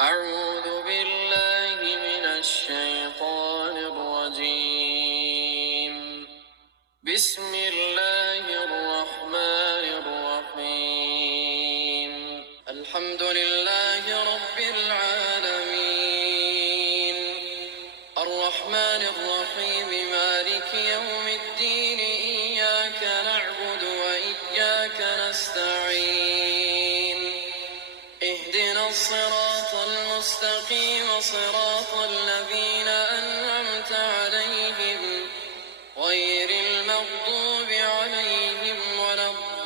أعوذ بالله من الشيطان الرجيم. بسم الله الرحمن الرحيم. الحمد لله رب العالمين، الرحمن الرحيم، مالك يوم الدين، إياك نعبد وإياك نستعين، اهدنا الصراط المستقيم، صراط الذين أنعمت عليهم غير المغضوب عليهم ولا الضالين.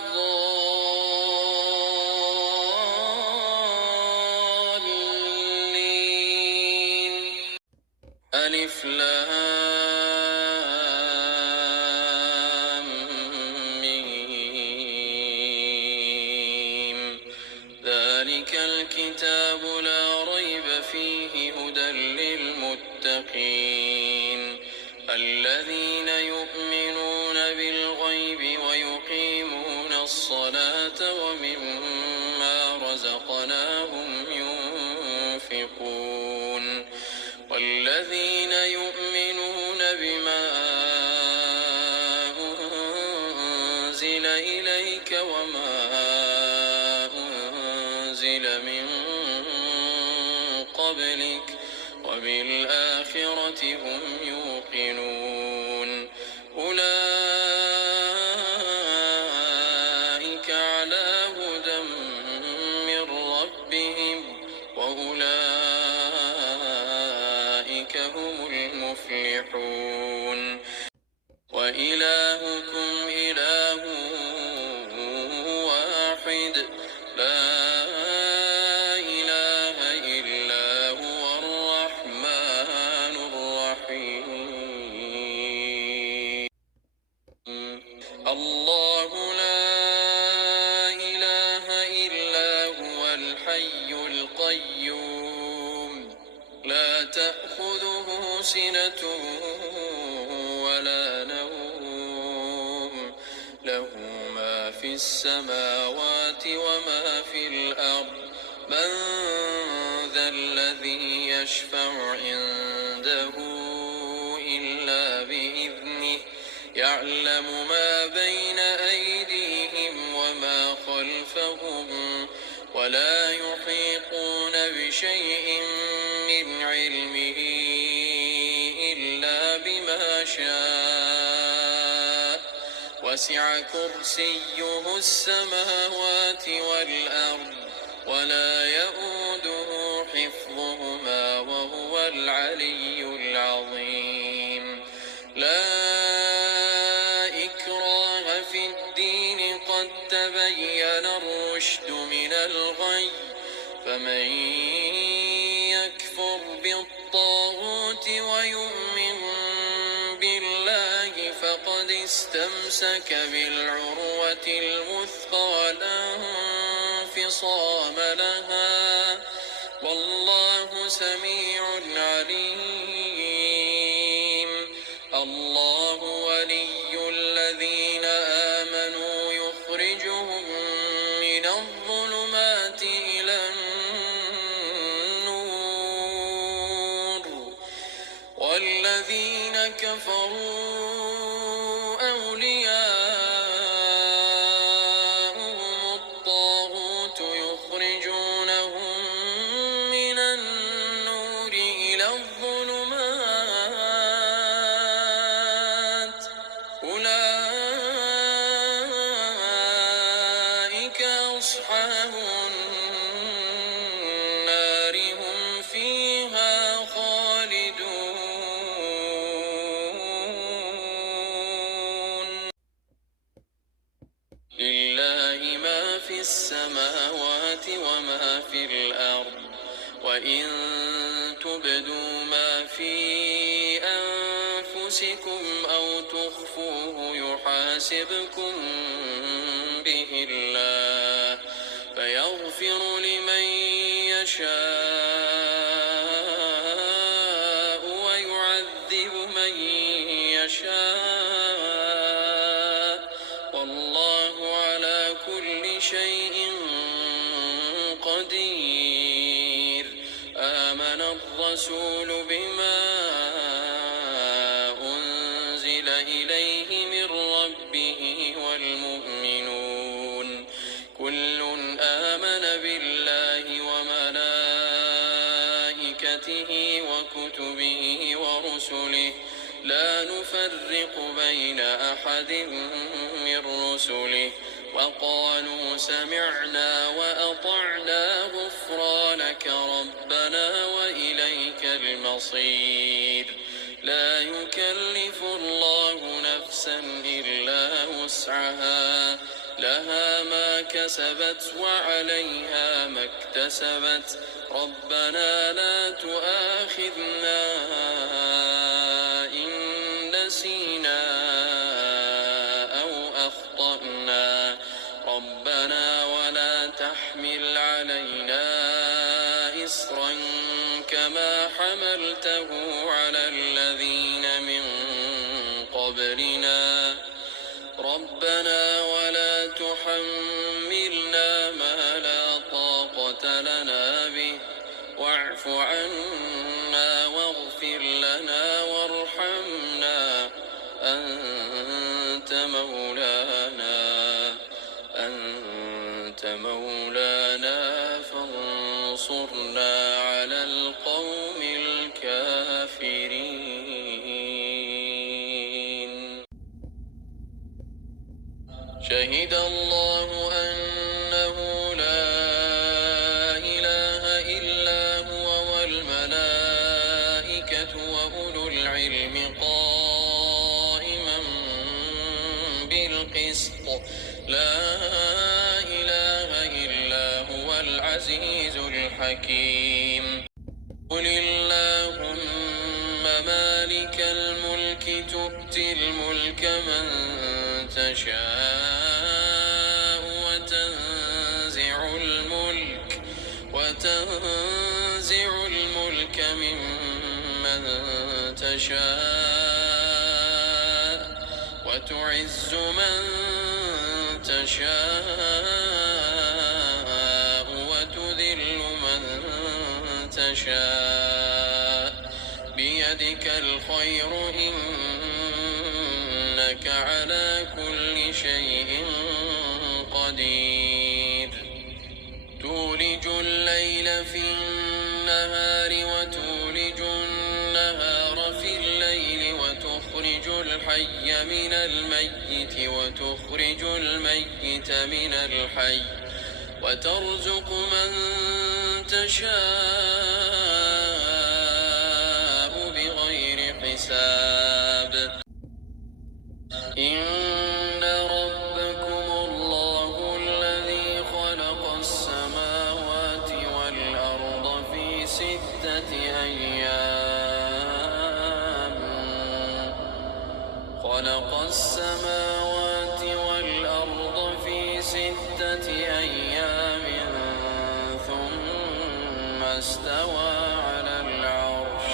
ألف لام ميم. ذلك الكتاب لا ريب فيه هدى للمتقين، الذين يؤمنون بالغيب ويقيمون الصلاة ومما رزقناهم ينفقون، والذين يؤمنون بما أنزل إليك وما أنزل من قبلك وبالآخرة هم يوقنون، أولئك على هدى من ربهم وأولئك هم المفلحون. وإلهكم إله واحد، لا إله إلا هو الرحمن الرحيم. الله لا إله إلا هو الحي القيوم، لا تأخذه سنة ولا نوم، له ما في السماوات وما في الأرض. من ذا الذي يشفع عنده إلا بإذنه، يعلم ما بين أيديهم وما خلفهم، ولا يحيطون بشيء من علمه إلا بما شاء، وسع كرسيه السماوات والأرض، ولا يئوده حفظهما وهو العلي العظيم. لا إكراه في الدين، قد تبين الرشد من الغي، فمن يكفر بالطاغوت ويؤمن بالله فقد استمسك بالعروة الوثقى لا انفصام لها، والله سميع عليم. الله ولي الذين آمنوا يخرجهم من الظلمات إلى النور، والذين كفروا أولياؤهم الطاغوت يخرجونهم من النور إلى الظلمات، أولئك أصحاب النار، هم فيها خالدون. لله ما في السماوات وما في الأرض، وإن تبدوا ما في أنفسكم أو تخفوه يحاسبكم به الله، فيغفر لمن يشاء ويعذب من يشاء، والله على كل شيء قدير. الرسول بما أنزل إليه من ربه والمؤمنون كل آمن بالله وملائكته وكتبه ورسله لا نفرق بين أحد من رسله وقالوا سمعنا وأطعنا غفرانك ربنا وإليك المصير لا يكلف الله نفسا إلا وسعها لها ما كسبت وعليها ما اكتسبت ربنا لا تؤاخذنا إن نسينا أو أخطأنا ربنا ولا تحمل علينا إصرا كما حملته على الذين من قبلنا ربنا ولا تحملنا ما لا طاقة لنا به واعف عنا واغفر لنا وارحمنا أنت مولانا فانصرنا على القوم الكافرين شهد الله أنه لا إله إلا هو والملائكة وأولو العلم قائما بالقسط لا إله إلا هو العزيز الحكيم قل اللهم مالك الملك تؤتي الملك من تشاء وتنزع الملك ممن تشاء وتعز من تشاء وتذل من تشاء بيدك الخير إنك على كل شيء قدير تولج الليل في النهار وتولج النهار في الليل وتخرج الحي من الميت وتخرج الميت من الحي وترزق من تشاء بغير حساب إن ربكم الله الذي خلق السماوات والأرض في 6 أيام خلق السماوات والأرض في 6 أيام ثم استوى على العرش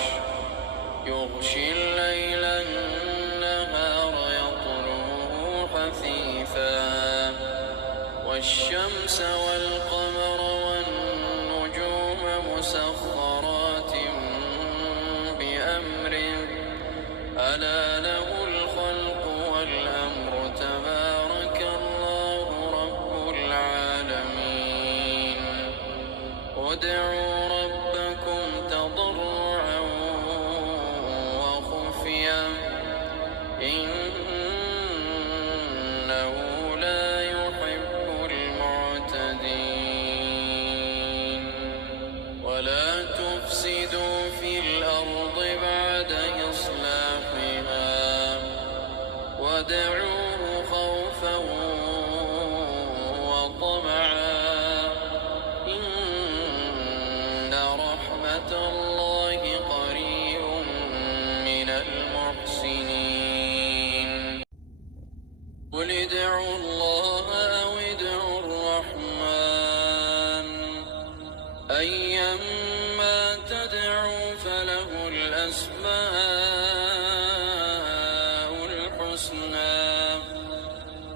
يغشي الليل النهار يطلبه حثيثا والشمس والقمر والنجوم مسخرات بأمره ألا له الخلق والأمر تبارك الله رب العالمين ادعوا ربكم تضرعا وخفيا إنه لا يحب المعتدين ولا تفسدوا في الأرض بعد إصلاحها وادعوه خوفا وطمعا إن رحمة الله قريب من المحسنين قل ادعوا الله أو ادعوا الرحمن أيما تدعوا فله الأسماء الحسنى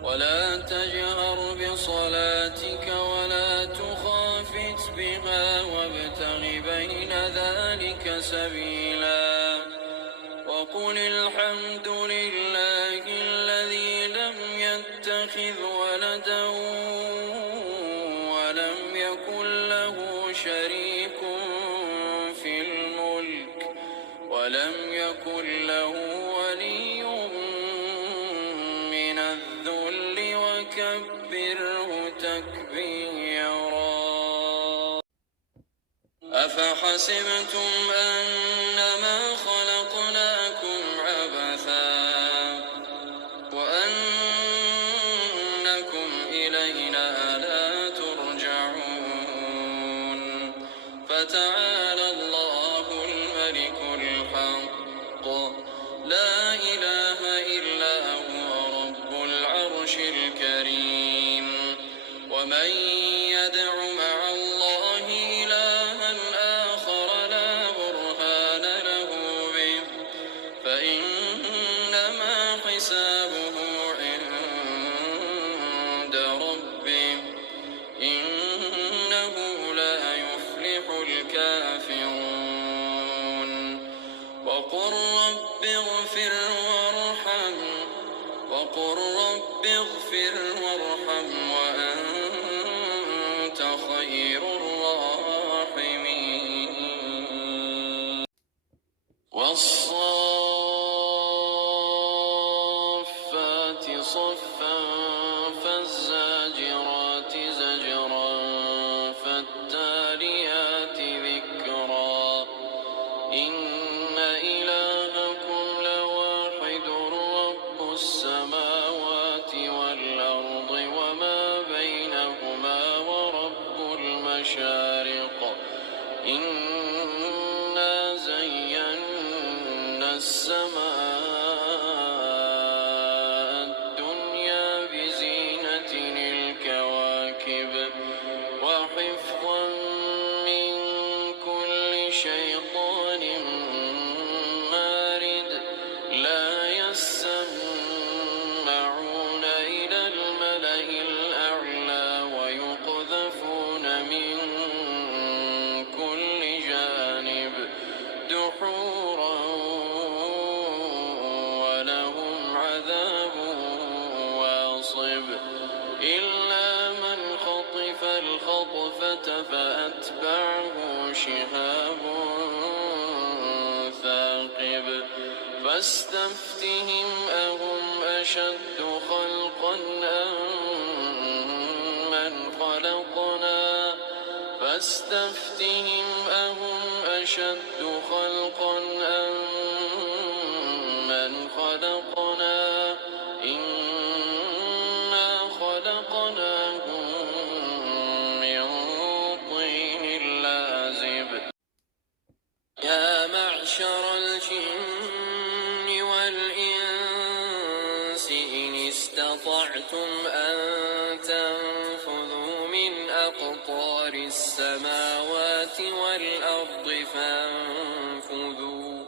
ولا تجهر بصلاتك ولا تخافت بها وابتغ بين ذلك إليك سبيلا وقل الحمد لله الذي لم يتخذ ولدا ولم يكن له شريك في الملك ولم يكن له ولي من الذل وكبره تكبيرا. أفحسبتم أنما خلقناكم عبثا وأنكم إلينا لا ترجعون فتعالى الله الملك الحق لا إله إلا هو رب العرش الكريم. ومن يدع مع الله إلها آخر لا برهان له به فإنما حسابه عند ربه إنه لا يفلح الكافرون. وقل رب اغفر وارحم وأنت خير الراحمين. والصافات صفا فالزاجرات زجرا فالتاليات ذكرا إن إلهكم لواحد رب السماوات والأرض وما بينهما ورب المشارق إنا زينا السماء الدنيا بزينة الكواكب وحفظا من كل شيطان مارد لا يسمعون إلى الملأ الأعلى ويقذفون من كل جانب دحورا ولهم عذاب واصب إلا من خطف الخطفة فأتبعه شهاب ثاقب فاستفتهم أهم أشد خلقا أم من خلقنا إنا خلقناهم من طين لازب. يا معشر الجن والإنس إن استطعتم أن تنفذوا من أقطار السماوات والأرض فانفذوا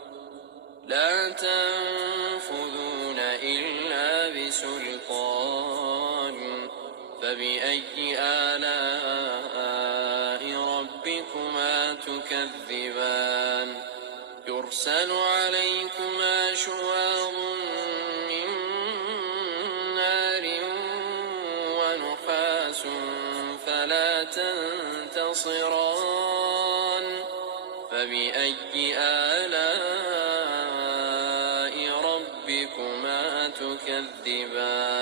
لا تنفذون إلا بسلطان فبأي آلاء ربكما تكذبان يرسل عليكما شواظ من نار ونحاس فلا تنتصران فبأي آلاء ربكما تكذبان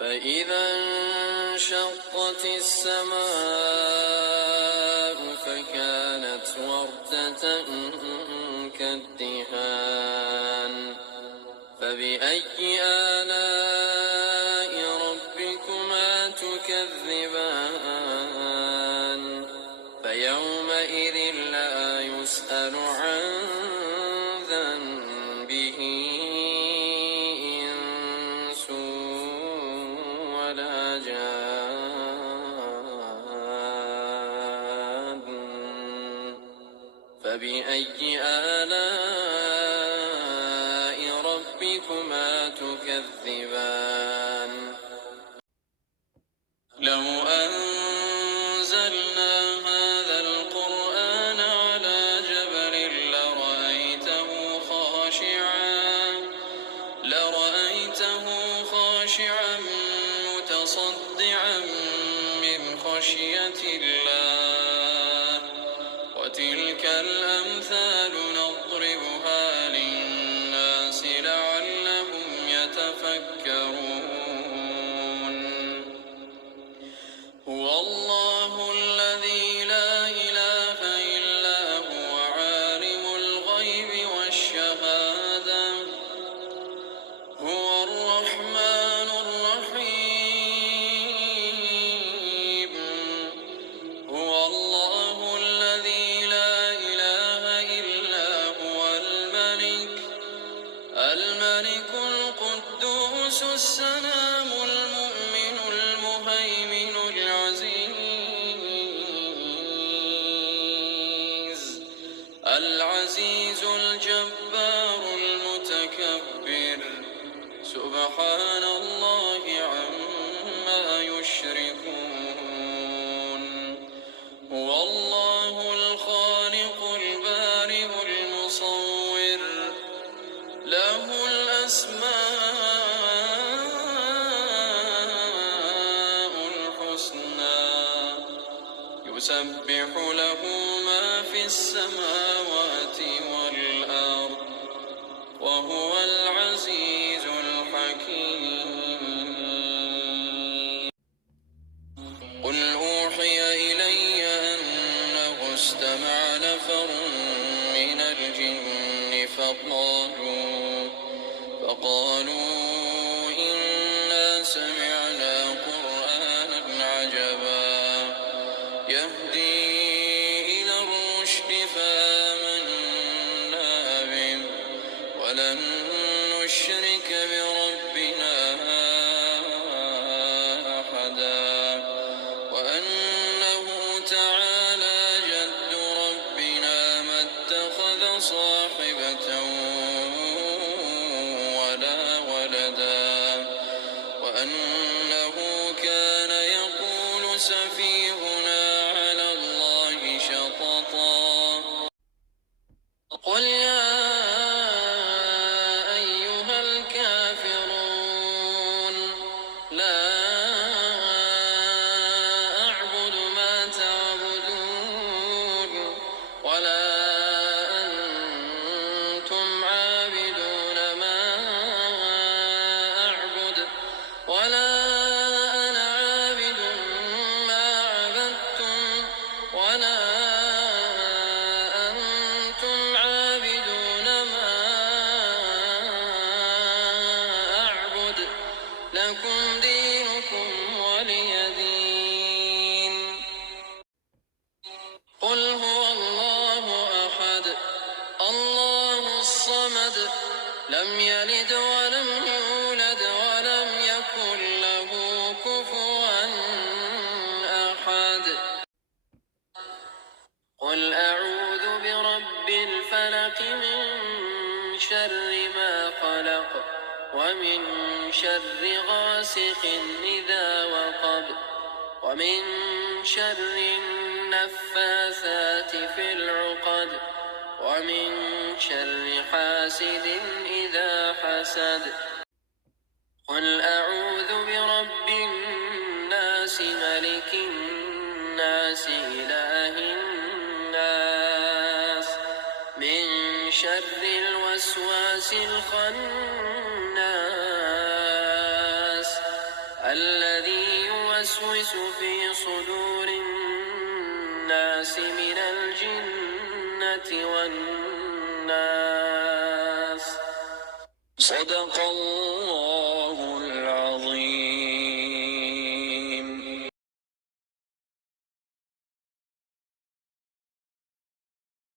فإذا انشقت السماء فكانت وردة كالدهان فبأي آلاء ربكما تكذبان فيومئذ لا يسأل عن ذنبه إنس ولا جان فبأي آلاء ربكما تكذبان لو أنزلنا هذا القرآن خشية الله وتلك الأمثال نضربها للناس لعلهم يتفكرون هو الله الذي لا إله إلا هو عالم الغيب والشهادة هو الرحمن الرحيم هو الله الذي لا إله إلا هو الملك القدوس السلام المؤمن المهيمن العزيز الجبار المتكبر سبحان الله عما يشركون هو الله الخالق البارئ المصور له الأسماء الحسنى يسبح له ما في السماوات والأرض وهو العزيز الحكيم قل أوحي إلي أنه استمع نفر من الجن فقالوا إنا سمعنا قرآنا عجبا يهدي إلى الرشد فآمنا به ولن نشرك بربنا أحدا وأنه تعالى جد ربنا ما اتخذ صاحبة ولا ولدا وأنه كان يقول سفيهنا على الله شططا قل يا أيها الكافرون لا أعبد ما تعبدون ولا أنتم عابدون ما أعبد ولا أنا عابد ما عبدتم ولا أنتم عابدون ما أعبد لكم دينكم ولي دين قل هو الله أحد الله الصمد لم يلد ولم يولد ولم يكن له كفوا أحد قل أعوذ برب الفلق من شر ما خلق ومن شر غاسق إذا وقب ومن شر النفاثات في العقد ومن شر حاسد إذا حسد قل أعوذ برب الناس ملك الناس إله الناس من شر الوسواس الخناس الذي يوسوس في صدور الناس من الجنة والناس صدق الله